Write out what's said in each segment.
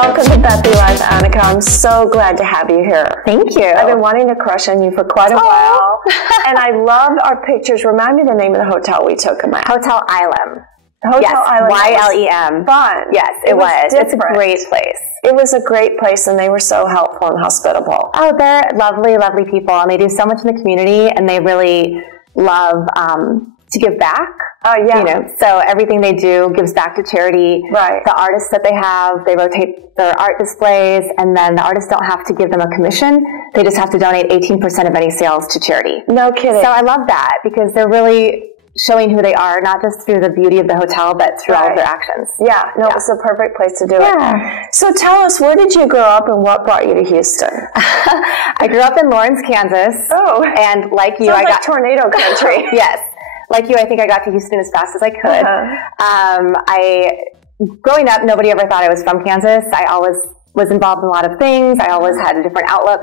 Welcome to Beppy Live, Anika. I'm so glad to have you here. Thank you. I've been wanting to crush on you for quite a while, and I loved our pictures. Remind me the name of the hotel we took in my Hotel Ilem. Hotel Island. YLEM. Fun. Yes, it was. It's a great place. It was a great place, and they were so helpful and hospitable. Oh, they're lovely, lovely people, and they do so much in the community, and they really love to give back. Oh, yeah. You know, so everything they do gives back to charity. Right. The artists that they have, they rotate their art displays, and then the artists don't have to give them a commission. They just have to donate 18% of any sales to charity. No kidding. So I love that because they're really showing who they are, not just through the beauty of the hotel, but through all of their actions. Yeah, no, it's the perfect place to do it. So tell us, where did you grow up and what brought you to Houston? I grew up in Lawrence, Kansas. Oh. And like you, I got tornado country. Yes. Like you, I think I got to Houston as fast as I could. Growing up, nobody ever thought I was from Kansas. I always was involved in a lot of things. I always had a different outlook.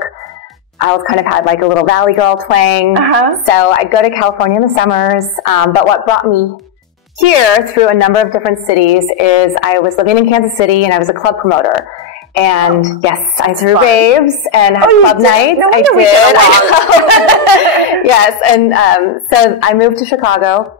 I always kind of had like a little Valley girl twang. So I'd go to California in the summers. But what brought me here through a number of different cities is I was living in Kansas City and I was a club promoter. And yes, I threw babes and had club nights. No, I did. Yes, and so I moved to Chicago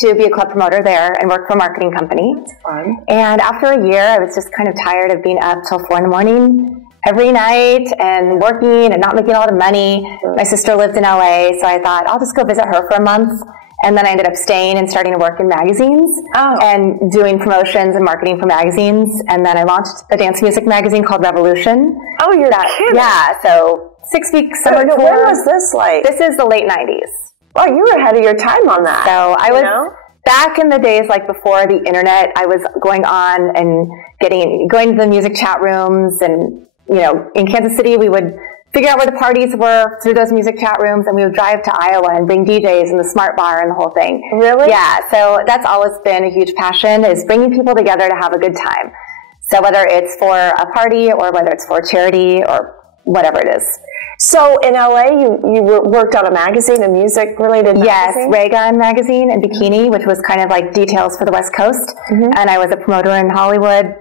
to be a club promoter there and work for a marketing company. That's fun. And after a year, I was just kind of tired of being up till 4 in the morning every night and working and not making a lot of money. My sister lived in LA, so I thought I'll just go visit her for a month. And then I ended up staying and starting to work in magazines and doing promotions and marketing for magazines. And then I launched a dance music magazine called Revolution. Oh, you're kidding. Yeah, so 6-week summer tour. When was this like? This is the late 90s. Oh, you were ahead of your time on that. So I was back in the days like before the internet. I was going on and going to the music chat rooms, and you know, in Kansas City we would figure out where the parties were through those music chat rooms, and we would drive to Iowa and bring DJs and the Smart Bar and the whole thing. Really? Yeah, so that's always been a huge passion, is bringing people together to have a good time. So whether it's for a party or whether it's for a charity or whatever it is. So in LA, you worked on a magazine, a music-related magazine? Yes, Ray Gun magazine and Bikini, which was kind of like details for the West Coast. And I was a promoter in Hollywood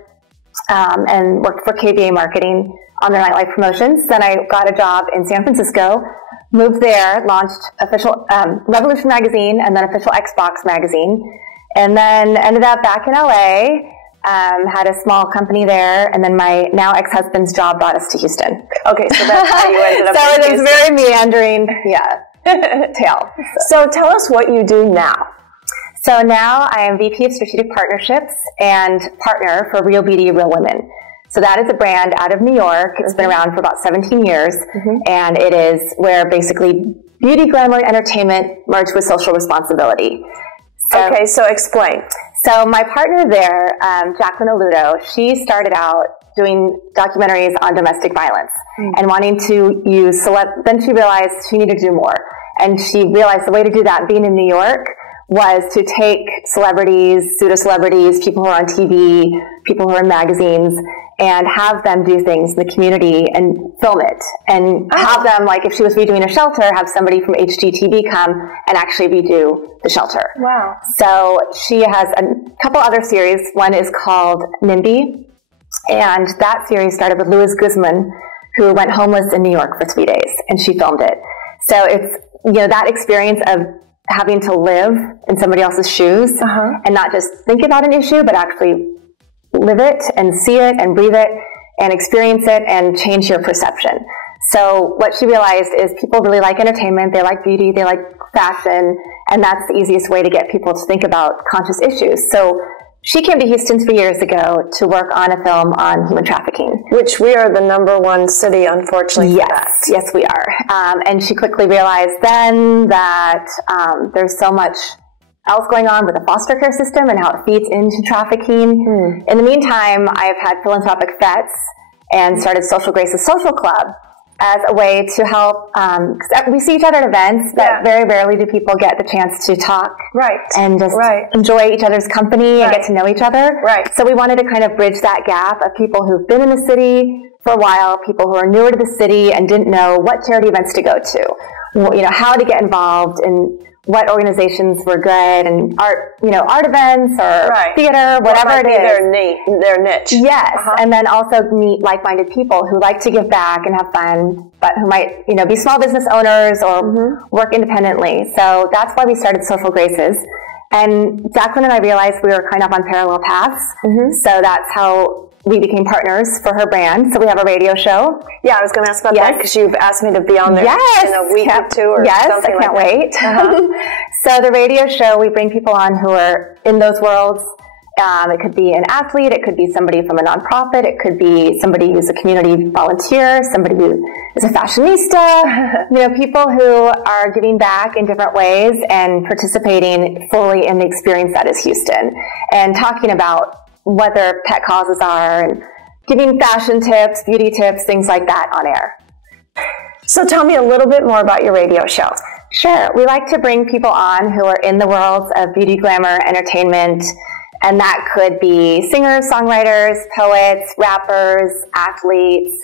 and worked for KBA Marketing on their nightlife promotions. Then I got a job in San Francisco, moved there, launched official Revolution magazine and then official Xbox magazine, and then ended up back in LA, had a small company there, and then my now ex-husband's job brought us to Houston. Okay, so that's how you ended up So in it Houston. was very meandering, tale. So tell us what you do now. So now I am VP of Strategic Partnerships and partner for Real Beauty, Real Women. So that is a brand out of New York. It's been around for about 17 years, and it is where basically beauty, glamour, and entertainment merge with social responsibility. So, okay, so explain. So my partner there, Jacqueline Oludo, she started out doing documentaries on domestic violence and wanting to use then she realized she needed to do more. And she realized the way to do that, being in New York, was to take celebrities, pseudo-celebrities, people who are on TV, people who are in magazines, and have them do things in the community and film it. And have them, like if she was redoing a shelter, have somebody from HGTV come and actually redo the shelter. Wow. So she has a couple other series. One is called NIMBY, and that series started with Louis Guzman, who went homeless in New York for 3 days, and she filmed it. So it's, you know, that experience of having to live in somebody else's shoes and not just think about an issue, but actually live it and see it and breathe it and experience it and change your perception. So what she realized is people really like entertainment, they like beauty, they like fashion, and that's the easiest way to get people to think about conscious issues. So she came to Houston 3 years ago to work on a film on human trafficking. Which we are the #1 city, unfortunately. Yes, we are. And she quickly realized then that there's so much else going on with the foster care system and how it feeds into trafficking. In the meantime, I've had philanthropic vets and started Social Grace's Social Club as a way to help, because we see each other at events, but very rarely do people get the chance to talk and just enjoy each other's company and get to know each other. So we wanted to kind of bridge that gap of people who've been in the city for a while, people who are newer to the city and didn't know what charity events to go to, you know, how to get involved in what organizations were good, and art events or theater, whatever it is. Their niche. Yes. And then also meet like-minded people who like to give back and have fun, but who might, be small business owners or work independently. So that's why we started Social Graces. And Jacqueline and I realized we were kind of on parallel paths. So that's how we became partners for her brand. So we have a radio show. Yeah, I was going to ask about that because you've asked me to be on there in a week or two or something I can't wait. So the radio show, we bring people on who are in those worlds. It could be an athlete. It could be somebody from a nonprofit. It could be somebody who's a community volunteer, somebody who is a fashionista, people who are giving back in different ways and participating fully in the experience that is Houston, and talking about what their pet causes are, and giving fashion tips, beauty tips, things like that on air. So tell me a little bit more about your radio show. Sure. We like to bring people on who are in the worlds of beauty, glamour, entertainment, and that could be singers, songwriters, poets, rappers, athletes,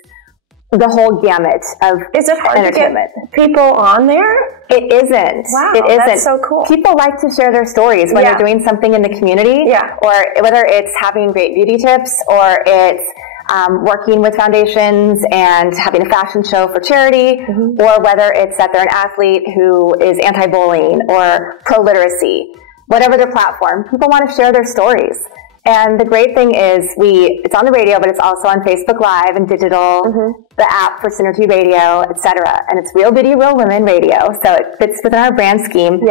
the whole gamut of Is it hard entertainment. to get people on there? It isn't. Wow, it isn't. That's so cool. People like to share their stories when they're doing something in the community, or whether it's having great beauty tips, or it's working with foundations and having a fashion show for charity, or whether it's that they're an athlete who is anti-bullying or pro-literacy. Whatever their platform, people want to share their stories. And the great thing is it's on the radio, but it's also on Facebook Live and digital, the app for Synergy Radio, etc. And it's Real Beauty, Real Women Radio, so it fits within our brand scheme.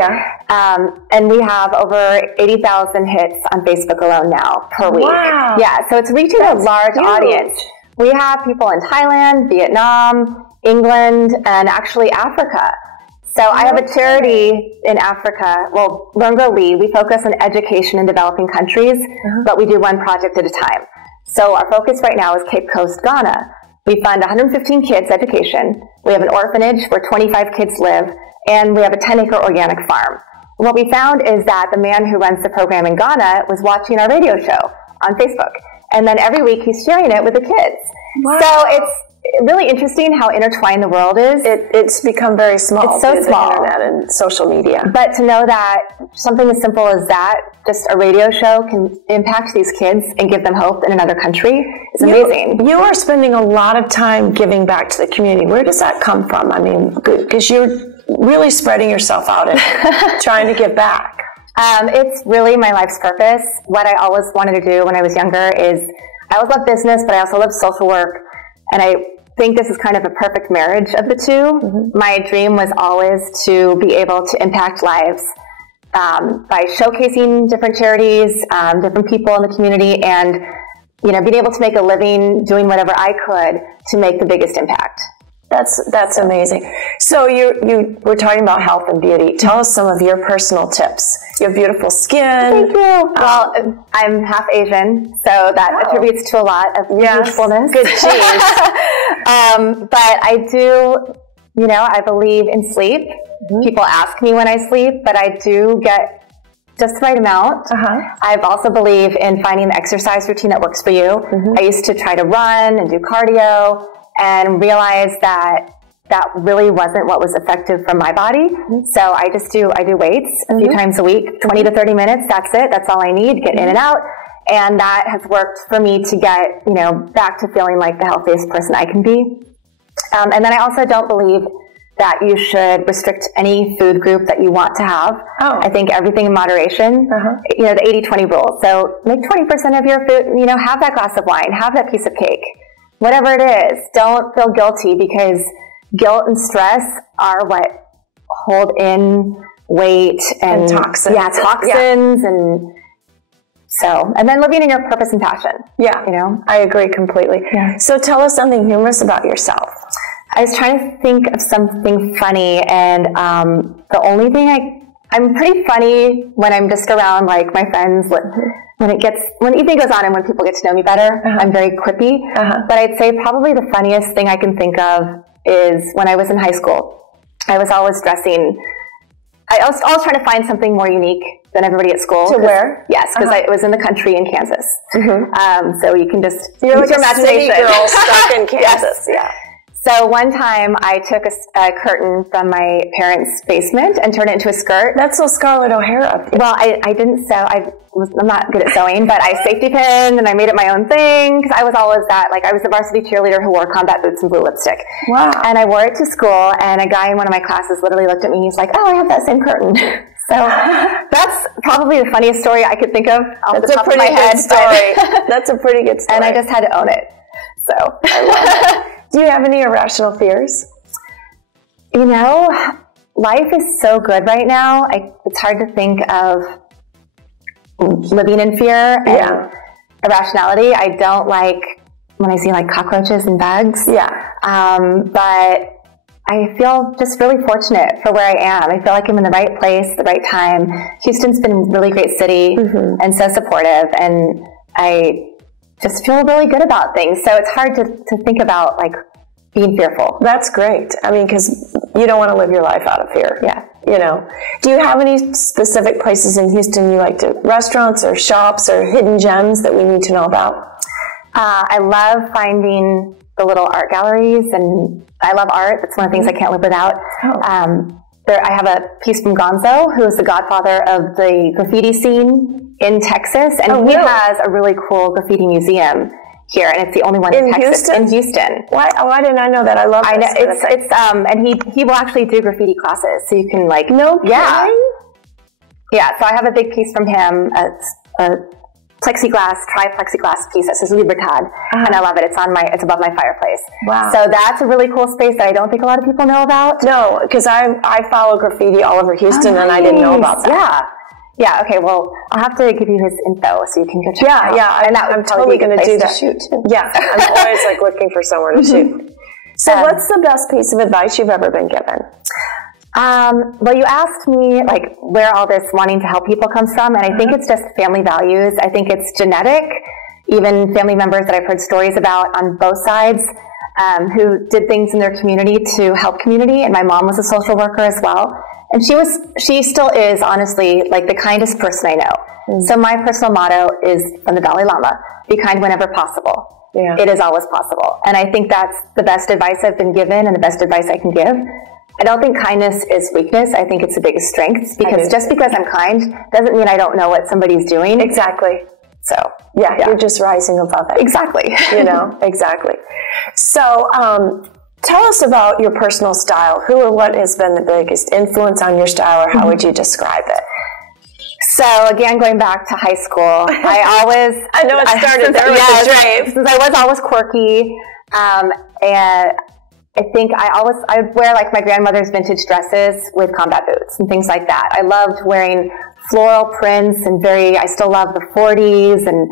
And we have over 80,000 hits on Facebook alone now per week. Wow. Yeah, so it's reaching a large audience. We have people in Thailand, Vietnam, England, and actually Africa. So I have a charity in Africa, Learn, Grow, Lead. We focus on education in developing countries, but we do one project at a time. So our focus right now is Cape Coast, Ghana. We fund 115 kids' education. We have an orphanage where 25 kids live, and we have a 10-acre organic farm. What we found is that the man who runs the program in Ghana was watching our radio show on Facebook, and then every week he's sharing it with the kids. Wow. So it's really interesting how intertwined the world is. It's become very small. It's so small. The internet and social media. But to know that something as simple as that, just a radio show, can impact these kids and give them hope in another country is amazing. You are spending a lot of time giving back to the community. Where does that come from? I mean, because you're really spreading yourself out and trying to give back. It's really my life's purpose. What I always wanted to do when I was younger is, I always loved business, but I also loved social work. And I think this is kind of a perfect marriage of the two. My dream was always to be able to impact lives by showcasing different charities, different people in the community, and being able to make a living doing whatever I could to make the biggest impact. That's amazing. So you were talking about health and beauty. Tell us some of your personal tips. You have beautiful skin. Thank you. Well, I'm half Asian, so that attributes to a lot of beautifulness. Good genes. But I do, I believe in sleep. People ask me when I sleep, but I do get just the right amount. I also believe in finding the exercise routine that works for you. I used to try to run and do cardio, and realized that really wasn't what was effective for my body. So I do weights a few times a week, 20 to 30 minutes. That's it. That's all I need. Get in and out. And that has worked for me to get, back to feeling like the healthiest person I can be. And then I also don't believe that you should restrict any food group that you want to have. I think everything in moderation, the 80-20 rule. So make 20% of your food, have that glass of wine, have that piece of cake. Whatever it is, don't feel guilty, because guilt and stress are what hold in weight and toxins. Toxins. And then living in your purpose and passion. I agree completely. So tell us something humorous about yourself. I was trying to think of something funny, and the only thing I'm pretty funny when I'm just around like my friends. When the evening goes on and when people get to know me better, I'm very quippy. But I'd say probably the funniest thing I can think of is when I was in high school. I was always dressing. I was always trying to find something more unique than everybody at school. To wear? Yes, because I was in the country in Kansas. So you can just You're use like your a imagination. city girl stuck in Kansas. So one time I took a curtain from my parents' basement and turned it into a skirt. That's so Scarlett O'Hara. Well, I didn't sew. I'm not good at sewing, but I safety pinned and I made it my own thing because I was always that. Like, I was the varsity cheerleader who wore combat boots and blue lipstick. Wow. And I wore it to school, and a guy in one of my classes literally looked at me. He's like, "Oh, I have that same curtain." So that's probably the funniest story I could think of off the top of my head. That's a pretty good story. And I just had to own it. So I love it. Do you have any irrational fears? You know, life is so good right now. It's hard to think of living in fear and irrationality. I don't like when I see like cockroaches in bags. Yeah. But I feel just really fortunate for where I am. I feel like I'm in the right place, the right time. Houston's been a really great city and so supportive, and I just feel really good about things. So it's hard to think about like being fearful. That's great. I mean, because you don't want to live your life out of fear. Yeah. You know, do you have any specific places in Houston you like to, restaurants or shops or hidden gems that we need to know about? I love finding the little art galleries, and I love art. That's one of the things I can't live without. I have a piece from Gonzo, who is the godfather of the graffiti scene in Texas, and he has a really cool graffiti museum here, and it's the only one in Texas. Houston? In Houston. Why? Oh, I did not know that. I love this. I know and he will actually do graffiti classes, so you can like yeah. So I have a big piece from him. It's a tri-plexiglass piece that says Libertad, and I love it. It's above my fireplace. Wow. So that's a really cool space that I don't think a lot of people know about. No, because I follow graffiti all over Houston, and I didn't know about that. Yeah. Okay. Well, I'll have to give you his info so you can go check it out. Yeah. And I'm totally going to do that. Shoot. Yeah. I'm always like looking for somewhere to shoot. So, what's the best piece of advice you've ever been given? Well, you asked me like where all this wanting to help people comes from, and I think it's just family values. I think it's genetic. Even family members that I've heard stories about on both sides, who did things in their community to help community. And my mom was a social worker as well, and she still is honestly like the kindest person I know. So my personal motto is from the Dalai Lama: be kind whenever possible. Yeah. It is always possible, and I think that's the best advice I've been given and the best advice I can give. I don't think kindness is weakness. I think it's the biggest strength, because just because I'm kind doesn't mean I don't know what somebody's doing. Exactly. So, yeah, you're just rising above it. Exactly. You know, exactly. So, tell us about your personal style. Who or what has been the biggest influence on your style, or how would you describe it? So, again, going back to high school, I know it started there with the drapes. Since I was always quirky, and I think I wear like my grandmother's vintage dresses with combat boots and things like that. I loved wearing floral prints and I still love the 40s and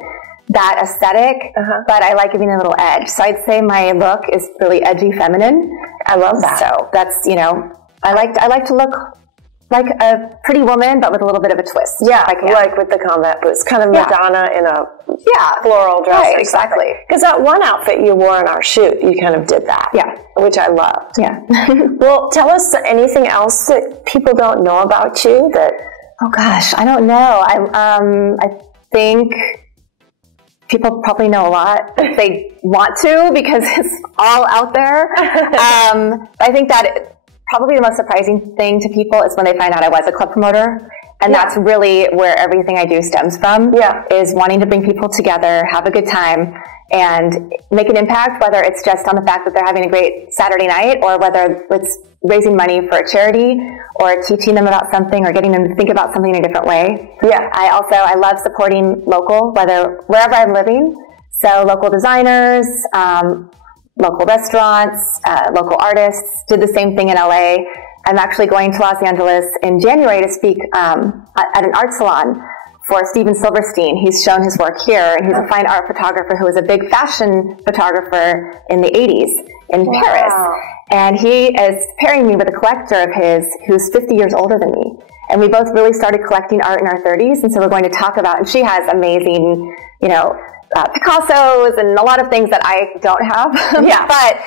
that aesthetic, but I like giving a little edge. So I'd say my look is really edgy feminine. I love that. So that's, I like to look like a pretty woman, but with a little bit of a twist. Yeah, like with the combat boots, kind of Madonna in a floral dress. Right, exactly. Because that one outfit you wore in our shoot, you kind of did that. Yeah. Which I loved. Yeah. Well, tell us anything else that people don't know about you that... Oh gosh, I don't know. I think people probably know a lot if they want to, because it's all out there. I think that probably the most surprising thing to people is when they find out I was a club promoter. And that's really where everything I do stems from, is wanting to bring people together, have a good time, and make an impact, whether it's just on the fact that they're having a great Saturday night, or whether it's raising money for a charity, or teaching them about something, or getting them to think about something in a different way. Yeah. I love supporting local, wherever I'm living. So local designers, local restaurants, local artists. Did the same thing in LA. I'm actually going to Los Angeles in January to speak at an art salon for Steven Silverstein. He's shown his work here, and he's a fine art photographer who was a big fashion photographer in the 80s in Paris. And he is pairing me with a collector of his who's 50 years older than me. And we both really started collecting art in our 30s, and so we're going to talk about, and she has amazing, Picassos and a lot of things that I don't have. But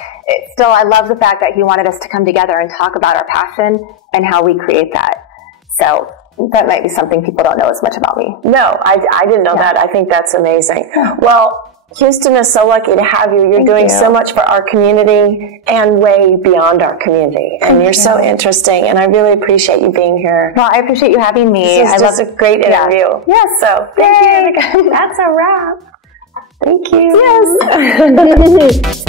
still, I love the fact that he wanted us to come together and talk about our passion and how we create that. So that might be something people don't know as much about me. No, I didn't know that. I think that's amazing. Well, Houston is so lucky to have you. You're doing so much for our community and way beyond our community. And you're so interesting, and I really appreciate you being here. Well, I appreciate you having me. This was just a great interview. Yes. So, thank you. That's a wrap. Thank you. Yes.